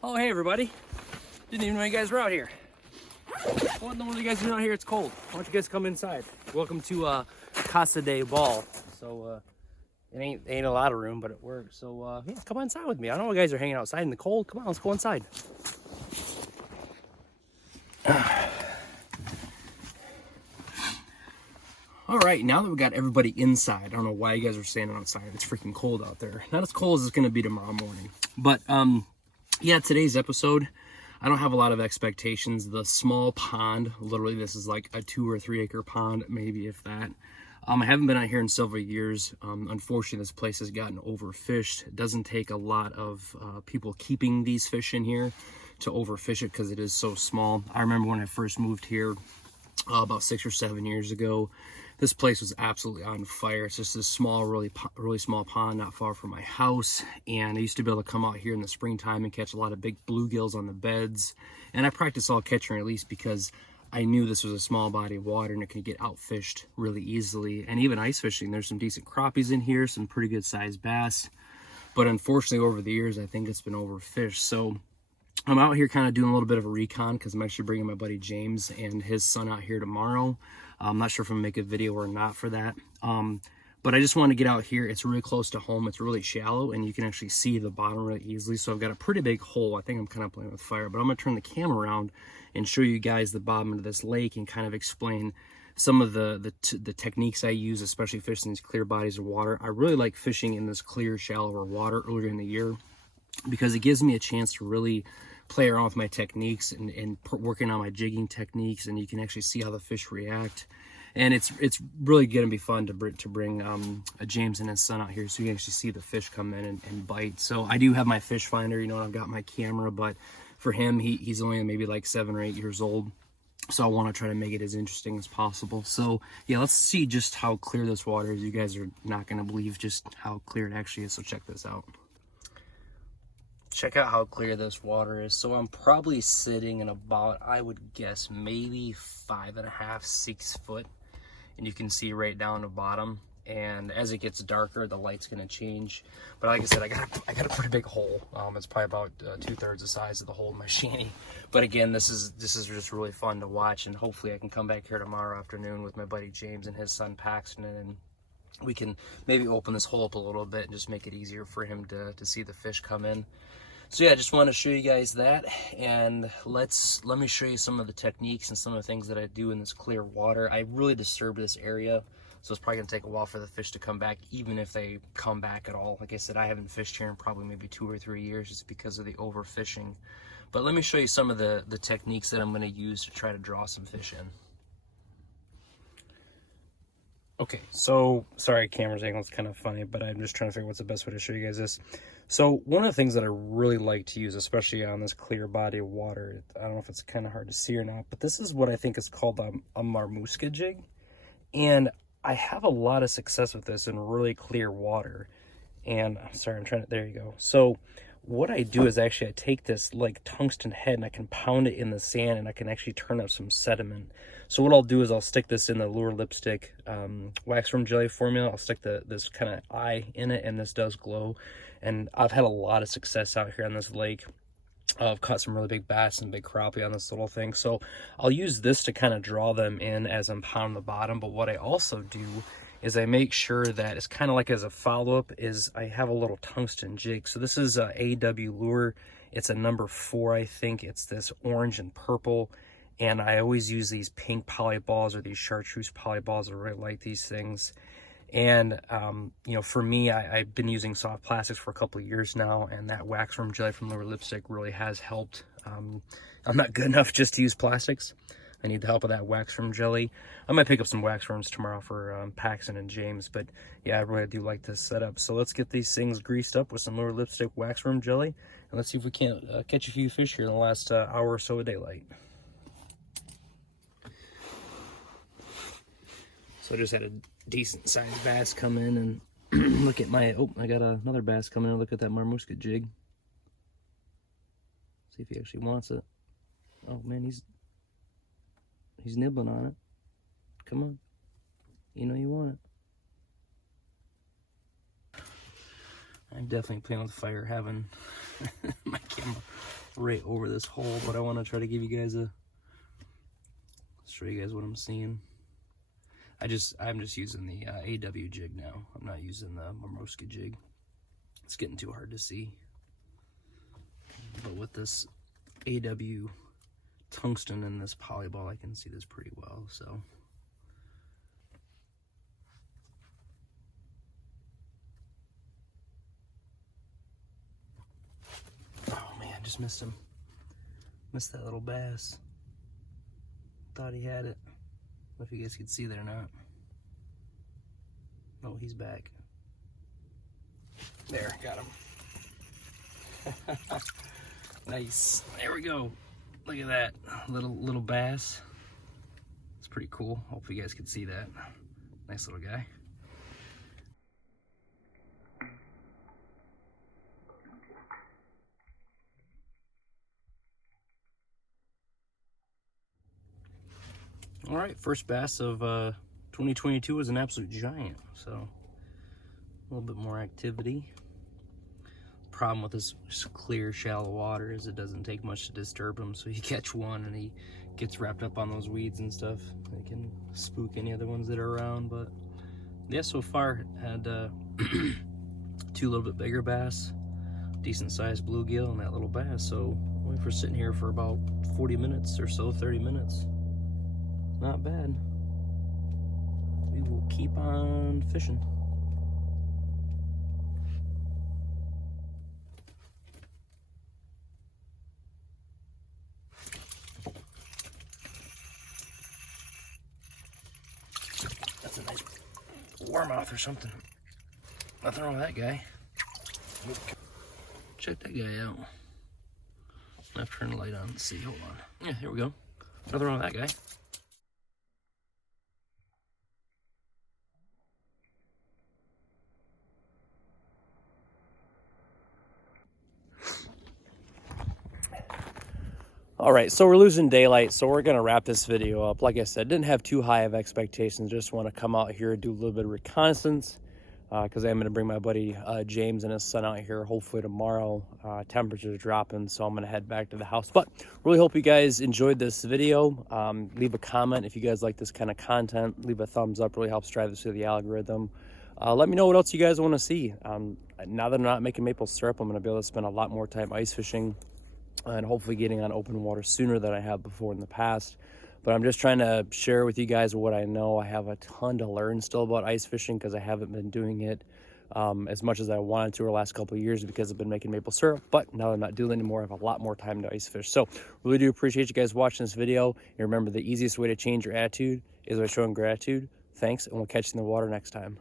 Oh, hey everybody. Didn't even know you guys were out here. What in the world are you guys doing out here? It's cold. Why don't you guys come inside? Welcome to Casa de Ball. So it ain't a lot of room, but it works. So yeah, come inside with me. I don't know you guys are hanging outside in the cold. Come on, let's go inside. All right, now that we got everybody inside, I don't know why you guys are standing outside. It's freaking cold out there. Not as cold as it's gonna be tomorrow morning. But yeah, today's episode, I don't have a lot of expectations. The small pond, literally this is like a 2 or 3 acre pond, maybe if that. I haven't been out here in several years. Unfortunately, this place has gotten overfished. It doesn't take a lot of people keeping these fish in here to overfish it because it is so small. I remember when I first moved here about 6 or 7 years ago, this place was absolutely on fire. It's just this small, really small pond not far from my house. And I used to be able to come out here in the springtime and catch a lot of big bluegills on the beds. And I practiced all catch and release because I knew this was a small body of water and it could get outfished really easily. And even ice fishing, there's some decent crappies in here, some pretty good sized bass. But unfortunately, over the years, I think it's been overfished. So I'm out here kind of doing a little bit of a recon because I'm actually bringing my buddy James and his son out here tomorrow. I'm not sure if I'm gonna make a video or not for that. But I just want to get out here. It's really close to home. It's really shallow and you can actually see the bottom really easily. So I've got a pretty big hole. I think I'm kind of playing with fire, but I'm gonna turn the camera around and show you guys the bottom of this lake and kind of explain some of the techniques I use, especially fishing these clear bodies of water. I really like fishing in this clear, shallower water earlier in the year because it gives me a chance to really play around with my techniques and working on my jigging techniques, and you can actually see how the fish react. And it's really going to be fun to bring James and his son out here so you can actually see the fish come in and bite. So I do have my fish finder, you know, I've got my camera, but for him, he's only maybe like 7 or 8 years old. So I want to try to make it as interesting as possible. So yeah, let's see just how clear this water is. You guys are not going to believe just how clear it actually is. So check this out. Check out how clear this water is. So I'm probably sitting in about, I would guess, maybe 5.5, 6 foot. And you can see right down the bottom. And as it gets darker, the light's gonna change. But like I said, I got a pretty big hole. It's probably about 2/3 the size of the hole in my shanty. But again, this is just really fun to watch. And hopefully I can come back here tomorrow afternoon with my buddy James and his son Paxton, and we can maybe open this hole up a little bit and just make it easier for him to see the fish come in. So yeah, I just want to show you guys that, and let me show you some of the techniques and some of the things that I do in this clear water. I really disturb this area, so it's probably gonna take a while for the fish to come back, even if they come back at all. Like I said, I haven't fished here in probably maybe 2 or 3 years just because of the overfishing. But let me show you some of the techniques that I'm gonna use to try to draw some fish in. Okay, so sorry, camera's angle is kind of funny, but I'm just trying to figure out what's the best way to show you guys this. So one of the things that I really like to use, especially on this clear body of water, I don't know if it's kind of hard to see or not, but this is what I think is called a marmuska jig. And I have a lot of success with this in really clear water. And sorry, there you go. So what I do is actually I take this like tungsten head and I can pound it in the sand and I can actually turn up some sediment. So what I'll do is I'll stick this in the lure lipstick wax worm jelly formula. I'll stick this kind of eye in it, and this does glow. And I've had a lot of success out here on this lake. I've caught some really big bass and big crappie on this little thing. So I'll use this to kind of draw them in as I'm pounding the bottom. But what I also do is I make sure that it's kind of like as a follow-up is I have a little tungsten jig. So this is a AW lure. It's a number 4, I think. It's this orange and purple. And I always use these pink poly balls or these chartreuse poly balls. I really like these things. And, you know, for me, I've been using soft plastics for a couple of years now, and that wax worm jelly from Lure Lipstick really has helped. I'm not good enough just to use plastics. I need the help of that wax worm jelly. I might pick up some wax worms tomorrow for Paxton and James, but yeah, I really do like this setup. So let's get these things greased up with some Lure Lipstick wax worm jelly, and let's see if we can't catch a few fish here in the last hour or so of daylight. So I just had a decent sized bass come in, and look at my, I got another bass coming in. Look at that marmuska jig. See if he actually wants it. Oh man, he's nibbling on it. Come on. You know you want it. I'm definitely playing with fire, having my camera right over this hole, but I want to try to give you guys show you guys what I'm seeing. I'm just using the AW jig now. I'm not using the Momorska jig. It's getting too hard to see. But with this AW tungsten and this polyball, I can see this pretty well, so. Oh man, just missed him. Missed that little bass. Thought he had it. I don't know if you guys could see that or not. Oh, he's back. There, got him. Nice. There we go. Look at that little bass. It's pretty cool. Hope you guys can see that. Nice little guy. All right, first bass of 2022 was an absolute giant, so a little bit more activity. Problem with this clear, shallow water is it doesn't take much to disturb him, so you catch one and he gets wrapped up on those weeds and stuff. They can spook any other ones that are around, but yeah, so far had 2 little bit bigger bass, decent sized bluegill, and that little bass. So we're sitting here for about 40 minutes or so, 30 minutes. Not bad. We will keep on fishing. That's a nice warmouth or something. Nothing wrong with that guy. Check that guy out. I have to turn the light on and see. Hold on. Yeah, here we go. Nothing wrong with that guy. All right, so we're losing daylight, so we're gonna wrap this video up. Like I said, didn't have too high of expectations. Just want to come out here and do a little bit of reconnaissance because I'm gonna bring my buddy James and his son out here hopefully tomorrow. Temperatures dropping, so I'm gonna head back to the house. But really hope you guys enjoyed this video. Leave a comment if you guys like this kind of content. Leave a thumbs up, really helps drive this through the algorithm. Let me know what else you guys want to see. Now that I'm not making maple syrup, I'm gonna be able to spend a lot more time ice fishing and hopefully getting on open water sooner than I have before in the past. But I'm just trying to share with you guys what I know. I have a ton to learn still about ice fishing because I haven't been doing it as much as I wanted to over the last couple of years because I've been making maple syrup. But now that I'm not doing it anymore, I have a lot more time to ice fish. So really do appreciate you guys watching this video. And remember, the easiest way to change your attitude is by showing gratitude. Thanks, and we'll catch you in the water next time.